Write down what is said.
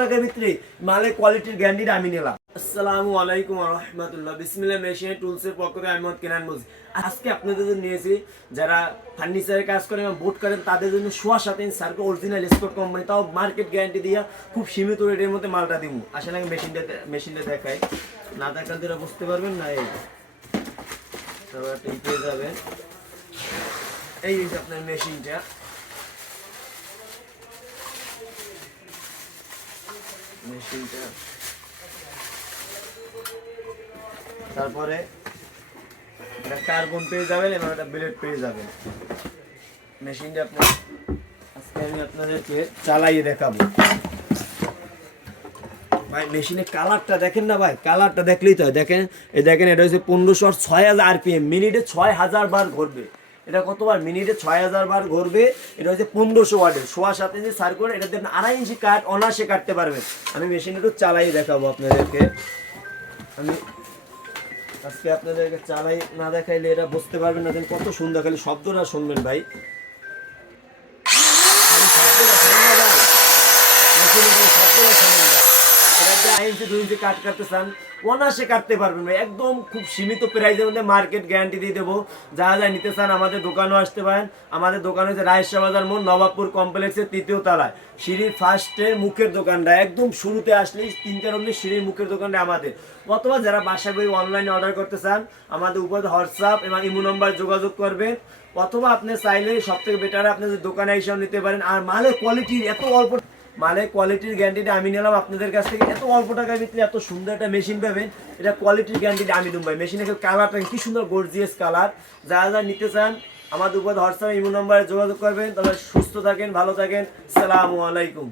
টাকার ভিতরে মালের কোয়ালিটির গ্যারান্টিটা আমি নিলাম। আসসালামু আলাইকুম ওয়া রাহমাতুল্লাহ। বিসমিল্লাহ মেশিন টুলসের পক্ষ থেকে আমি মোহাম্মদ কেনান বলছি। আজকে আপনাদের জন্য নিয়েছি যারা ফার্নিচারের কাজ করেন এবং বোর্ড করেন তাদের জন্য 7.5 inch circo original sport company, তাও মার্কেট গ্যারান্টি দিয়ে খুব সীমিত রেটের মধ্যে মালটা দিব। আসলে আমি মেশিনটা দেখাই, না দেখালে তারা বুঝতে পারবেন না। এই তারপর একটা পেয়ে যাবেন, এই আপনার মেশিনটা। তারপরে একটা কার্বন পেয়ে যাবেন এবং একটা ব্লেড পেয়ে যাবেন। মেশিনটা আজকে আমি আপনাদেরকে চালাইয়ে দেখাবো। ভাই মেশিনের কালারটা দেখেন না ভাই, কালারটা দেখলেই তো দেখেন। এই দেখেন, এটা হচ্ছে 1500 আর 6000 RPM, মিনিটে 6000 বার ঘুরবে। এটা কতবার? মিনিটে 6000 বার ঘুরবে। এটা হচ্ছে 1500 ওয়াটের 7.5 ইঞ্চি সার্কুলার। এটা দিয়ে 2.5 ইঞ্চি কাট অনায়াসে কাটতে পারবেন। আমি মেশিনটা একটু চালাই দেখাবো আপনাদেরকে। আমি আজকে আপনাদেরকে চালাই না দেখাইলে এরা বুঝতে পারবেন না কত সুন্দর। খালি শব্দটা শুনবেন ভাই, খালি শব্দটা শুনবেন ভাই, মেশিনে খালি শব্দটা শুনবেন ভাই। এটা যে 1 ইঞ্চি 2 ইঞ্চি কাট কাটতে চান অনায়াসে কাটতে পারবেন ভাই। একদম খুব সীমিত প্রাইসের মধ্যে মার্কেট গ্যারান্টি দিয়ে দেবো। যা যা নিতে চান আমাদের দোকানেও আসতে পারেন। আমাদের দোকান হচ্ছে রায়শা বাজার মোড়, নবাবপুর কমপ্লেক্সের 3য় তলায়, সিঁড়ির ফার্স্টের মুখের দোকানটা। একদম শুরুতে আসলেই 3টা রুমের সিঁড়ির মুখের দোকানটা আমাদের। অথবা যারা বাসা বই অনলাইনে অর্ডার করতে চান আমাদের উপর হোয়াটসঅ্যাপ এবং ইমো নম্বর যোগাযোগ করবেন। অথবা আপনি চাইলে সব থেকে বেটার আপনাদের দোকানে এসেও নিতে পারেন। আর মালের কোয়ালিটির গ্যারান্টিটা আমি নিলাম আপনাদের কাছ থেকে। এত অল্প টাকার ভিতরে এত সুন্দর একটা মেশিন পাবেন, এটা কোয়ালিটির গ্যারান্টিটা আমি দেবো ভাই। মেশিনের কালারটা কি সুন্দর, গর্জিয়াস কালার। যারা যারা নিতে চান আমাদের উপর হোয়াটসঅ্যাপ ইমো নম্বরে যোগাযোগ করবেন। তবে সুস্থ থাকেন, ভালো থাকেন। আসসালামু আলাইকুম।